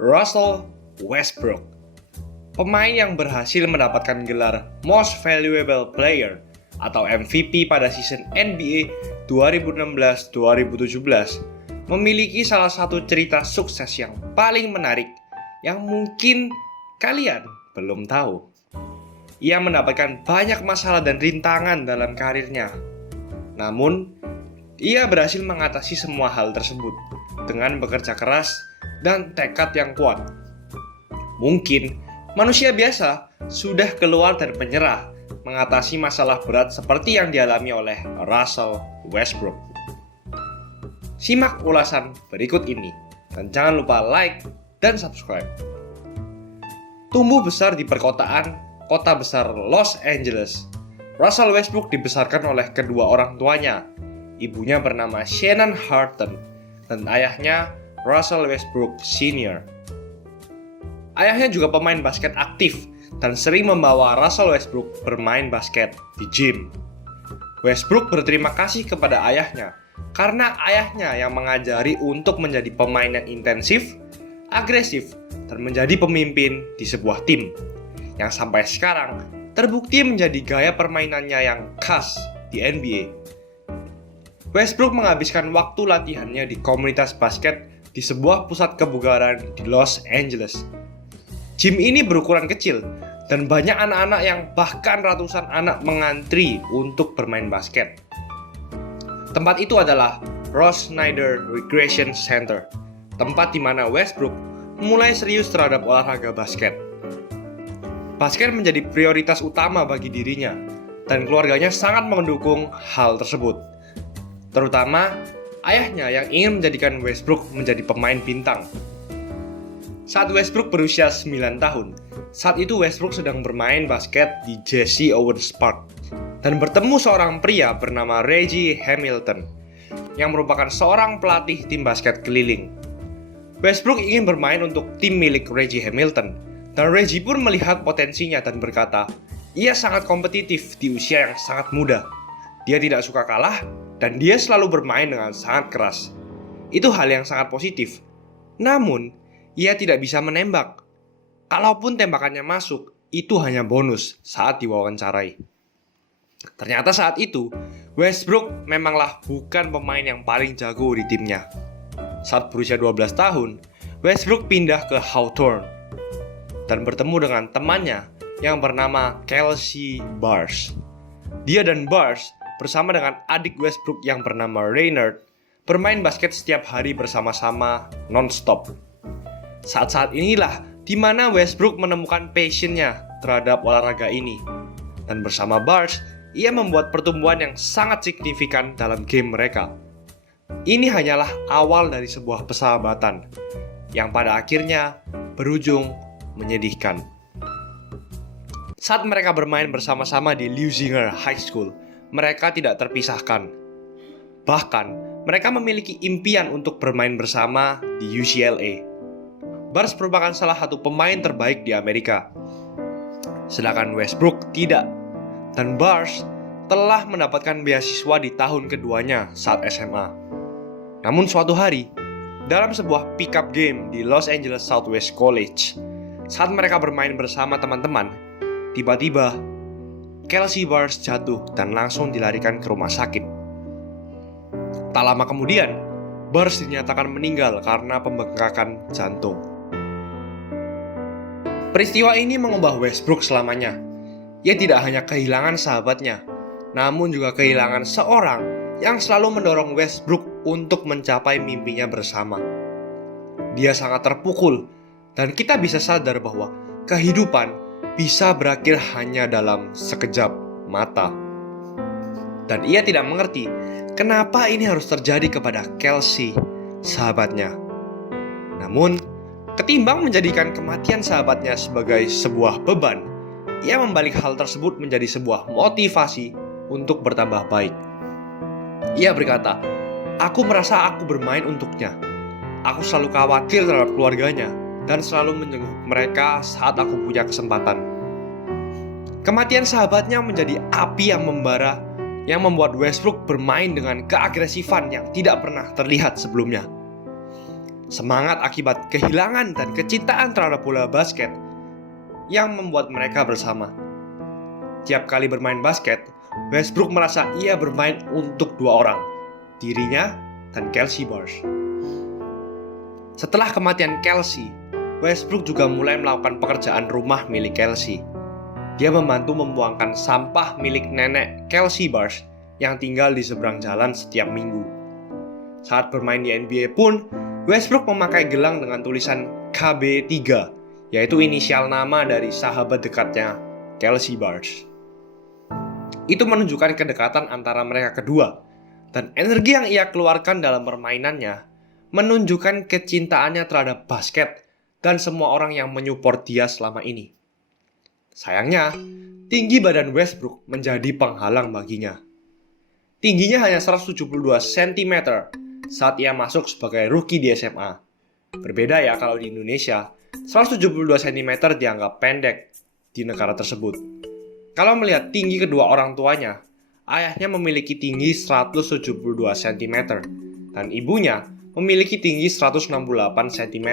Russell Westbrook, pemain yang berhasil mendapatkan gelar Most Valuable Player atau MVP pada season NBA 2016-2017, memiliki salah satu cerita sukses yang paling menarik yang mungkin kalian belum tahu. Ia mendapatkan banyak masalah dan rintangan dalam karirnya. Namun, ia berhasil mengatasi semua hal tersebut dengan bekerja keras dan tekad yang kuat. Mungkin manusia biasa sudah keluar dan menyerah mengatasi masalah berat seperti yang dialami oleh Russell Westbrook. Simak ulasan berikut ini dan jangan lupa like dan subscribe. Tumbuh besar di perkotaan kota besar Los Angeles, Russell Westbrook dibesarkan oleh kedua orang tuanya. Ibunya bernama Shannon Harton dan ayahnya Russell Westbrook Sr. Ayahnya juga pemain basket aktif dan sering membawa Russell Westbrook bermain basket di gym. Westbrook berterima kasih kepada ayahnya karena ayahnya yang mengajari untuk menjadi pemain yang intensif, agresif, dan menjadi pemimpin di sebuah tim yang sampai sekarang terbukti menjadi gaya permainannya yang khas di NBA. Westbrook menghabiskan waktu latihannya di komunitas basket di sebuah pusat kebugaran di Los Angeles. Gym ini berukuran kecil dan banyak anak-anak yang bahkan ratusan anak mengantri untuk bermain basket. Tempat itu adalah Ross Snyder Recreation Center, tempat di mana Westbrook mulai serius terhadap olahraga basket. Basket menjadi prioritas utama bagi dirinya dan keluarganya sangat mendukung hal tersebut. Terutama ayahnya yang ingin menjadikan Westbrook menjadi pemain bintang. Saat Westbrook berusia 9 tahun, saat itu Westbrook sedang bermain basket di Jesse Owens Park dan bertemu seorang pria bernama Reggie Hamilton yang merupakan seorang pelatih tim basket keliling. Westbrook ingin bermain untuk tim milik Reggie Hamilton dan Reggie pun melihat potensinya dan berkata, ia sangat kompetitif di usia yang sangat muda. Dia tidak suka kalah dan dia selalu bermain dengan sangat keras. Itu hal yang sangat positif. Namun, ia tidak bisa menembak. Kalaupun tembakannya masuk, itu hanya bonus saat diwawancarai. Ternyata saat itu, Westbrook memanglah bukan pemain yang paling jago di timnya. Saat berusia 12 tahun, Westbrook pindah ke Hawthorne dan bertemu dengan temannya yang bernama Kelsey Bars. Dia dan Bars bersama dengan adik Westbrook yang bernama Raynard bermain basket setiap hari bersama-sama non-stop. Saat-saat inilah di mana Westbrook menemukan passion-nya terhadap olahraga ini. Dan bersama Bars, ia membuat pertumbuhan yang sangat signifikan dalam game mereka. Ini hanyalah awal dari sebuah persahabatan yang pada akhirnya berujung menyedihkan. Saat mereka bermain bersama-sama di Leuzinger High School, mereka tidak terpisahkan. Bahkan, mereka memiliki impian untuk bermain bersama di UCLA. Bars merupakan salah satu pemain terbaik di Amerika, sedangkan Westbrook tidak. Dan Bars telah mendapatkan beasiswa di tahun keduanya saat SMA. Namun suatu hari, dalam sebuah pick-up game di Los Angeles Southwest College, saat mereka bermain bersama teman-teman, tiba-tiba Kelsey Bars jatuh dan langsung dilarikan ke rumah sakit. Tak lama kemudian, Bars dinyatakan meninggal karena pembengkakan jantung. Peristiwa ini mengubah Westbrook selamanya. Ia tidak hanya kehilangan sahabatnya, namun juga kehilangan seorang yang selalu mendorong Westbrook untuk mencapai mimpinya bersama. Dia sangat terpukul, dan kita bisa sadar bahwa kehidupan bisa berakhir hanya dalam sekejap mata. Dan ia tidak mengerti kenapa ini harus terjadi kepada Kelsey, sahabatnya. Namun, ketimbang menjadikan kematian sahabatnya sebagai sebuah beban, ia membalik hal tersebut menjadi sebuah motivasi untuk bertambah baik. Ia berkata, aku merasa aku bermain untuknya. Aku selalu khawatir terhadap keluarganya dan selalu menjenguk mereka saat aku punya kesempatan. Kematian sahabatnya menjadi api yang membara yang membuat Westbrook bermain dengan keagresifan yang tidak pernah terlihat sebelumnya. semangat akibat kehilangan dan kecintaan terhadap bola basket yang membuat mereka bersama. Tiap kali bermain basket, Westbrook merasa ia bermain untuk dua orang, dirinya dan Kelsey Barnes. Setelah kematian Kelsey, Westbrook juga mulai melakukan pekerjaan rumah milik Kelsey. Dia membantu membuangkan sampah milik nenek Kelsey Barnes yang tinggal di seberang jalan setiap minggu. Saat bermain di NBA pun, Westbrook memakai gelang dengan tulisan KB3, yaitu inisial nama dari sahabat dekatnya, Kelsey Barnes. Itu menunjukkan kedekatan antara mereka kedua, dan energi yang ia keluarkan dalam permainannya menunjukkan kecintaannya terhadap basket dan semua orang yang menyupport dia selama ini. Sayangnya, tinggi badan Westbrook menjadi penghalang baginya. Tingginya hanya 172 cm saat ia masuk sebagai rookie di SMA. Berbeda ya kalau di Indonesia, 172 cm dianggap pendek di negara tersebut. Kalau melihat tinggi kedua orang tuanya, ayahnya memiliki tinggi 172 cm dan ibunya memiliki tinggi 168 cm.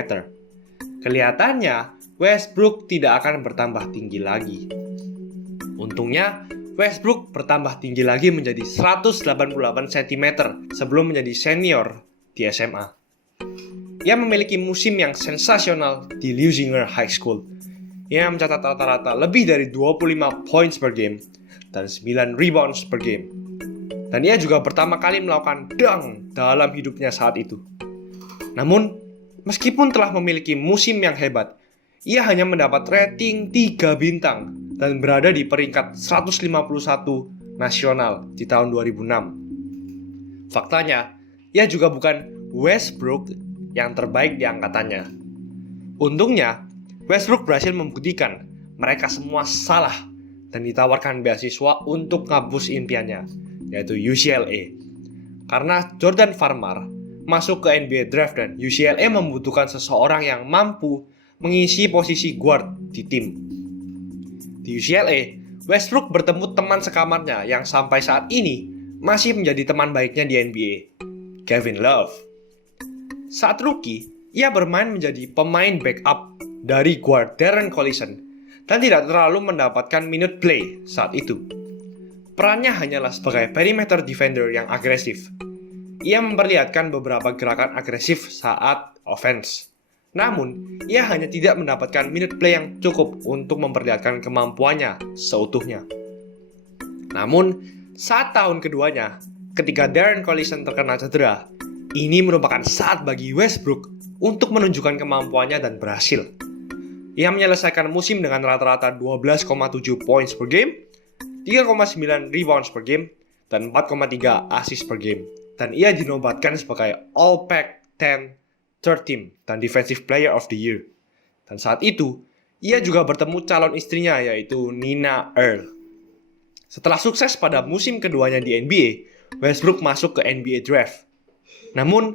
Kelihatannya, Westbrook tidak akan bertambah tinggi lagi. Untungnya, Westbrook bertambah tinggi lagi menjadi 188 cm sebelum menjadi senior di SMA. Ia memiliki musim yang sensasional di Leuzinger High School. Ia mencatat rata-rata lebih dari 25 points per game dan 9 rebounds per game. Dan ia juga pertama kali melakukan dunk dalam hidupnya saat itu. Namun, meskipun telah memiliki musim yang hebat, ia hanya mendapat rating 3 bintang dan berada di peringkat 151 nasional di tahun 2006. Faktanya, ia juga bukan Westbrook yang terbaik di angkatannya. Untungnya, Westbrook berhasil membuktikan mereka semua salah dan ditawarkan beasiswa untuk kampus impiannya, yaitu UCLA. Karena Jordan Farmar masuk ke NBA Draft dan UCLA membutuhkan seseorang yang mampu mengisi posisi guard di tim. Di UCLA, Westbrook bertemu teman sekamarnya yang sampai saat ini masih menjadi teman baiknya di NBA, Kevin Love. Saat rookie, ia bermain menjadi pemain backup dari guard Darren Collison dan tidak terlalu mendapatkan minute play saat itu. Perannya hanyalah sebagai perimeter defender yang agresif. Ia memperlihatkan beberapa gerakan agresif saat offense. Namun, ia hanya tidak mendapatkan minute play yang cukup untuk memperlihatkan kemampuannya seutuhnya. Namun, saat tahun keduanya, ketika Darren Collison terkena cedera, ini merupakan saat bagi Westbrook untuk menunjukkan kemampuannya dan berhasil. Ia menyelesaikan musim dengan rata-rata 12,7 points per game, 3,9 rebounds per game, dan 4,3 assist per game. Dan ia dinobatkan sebagai All-Pac-10 Third Team dan Defensive Player of the Year. Dan saat itu, ia juga bertemu calon istrinya yaitu Nina Earl. Setelah sukses pada musim keduanya di NBA, Westbrook masuk ke NBA Draft. Namun,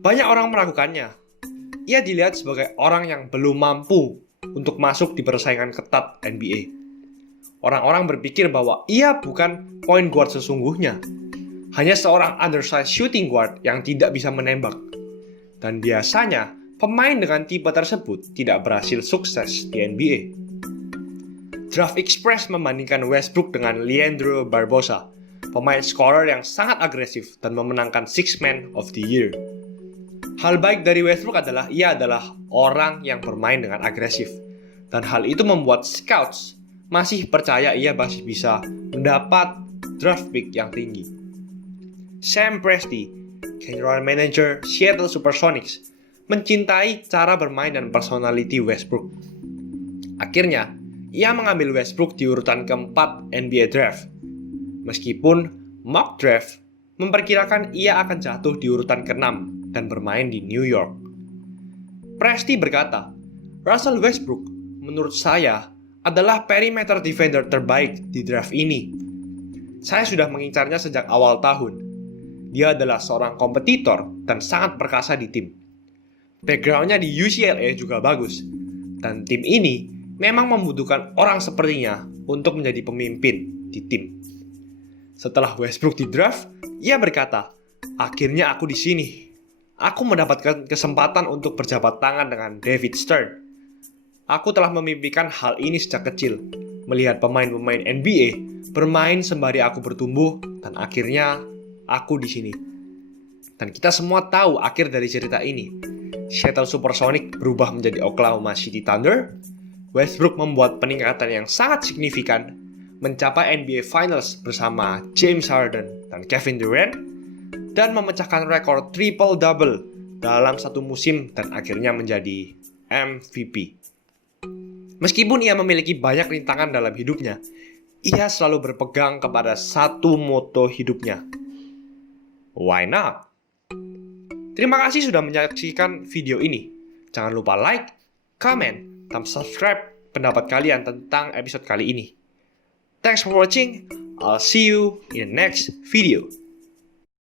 banyak orang meragukannya. Ia dilihat sebagai orang yang belum mampu untuk masuk di persaingan ketat NBA. Orang-orang berpikir bahwa ia bukan point guard sesungguhnya, hanya seorang undersized shooting guard yang tidak bisa menembak. Dan biasanya, pemain dengan tipe tersebut tidak berhasil sukses di NBA. Draft Express membandingkan Westbrook dengan Leandro Barbosa, pemain scorer yang sangat agresif dan memenangkan Sixth Man of the Year. Hal baik dari Westbrook adalah ia adalah orang yang bermain dengan agresif. Dan hal itu membuat scouts masih percaya ia masih bisa mendapat draft pick yang tinggi. Sam Presti, general manager Seattle Supersonics, mencintai cara bermain dan personality Westbrook. Akhirnya, ia mengambil Westbrook di urutan keempat NBA Draft. Meskipun mock draft memperkirakan ia akan jatuh di urutan ke-6 dan bermain di New York. Presti berkata, Russell Westbrook menurut saya adalah perimeter defender terbaik di draft ini. Saya sudah mengincarnya sejak awal tahun. Dia adalah seorang kompetitor dan sangat perkasa di tim. Backgroundnya di UCLA juga bagus. Dan tim ini memang membutuhkan orang sepertinya untuk menjadi pemimpin di tim. Setelah Westbrook di draft, ia berkata, akhirnya aku di sini. aku mendapatkan kesempatan untuk berjabat tangan dengan David Stern. Aku telah memimpikan hal ini sejak kecil, melihat pemain-pemain NBA bermain sembari aku bertumbuh, dan akhirnya aku di sini. Dan kita semua tahu akhir dari cerita ini. Seattle Supersonics berubah menjadi Oklahoma City Thunder. Westbrook membuat peningkatan yang sangat signifikan, mencapai NBA Finals bersama James Harden dan Kevin Durant, dan memecahkan rekor triple-double dalam satu musim dan akhirnya menjadi MVP. Meskipun ia memiliki banyak rintangan dalam hidupnya, ia selalu berpegang kepada satu moto hidupnya. Why not? Terima kasih sudah menyaksikan video ini. Jangan lupa like, comment, dan subscribe pendapat kalian tentang episode kali ini. Thanks for watching. I'll see you in the next video.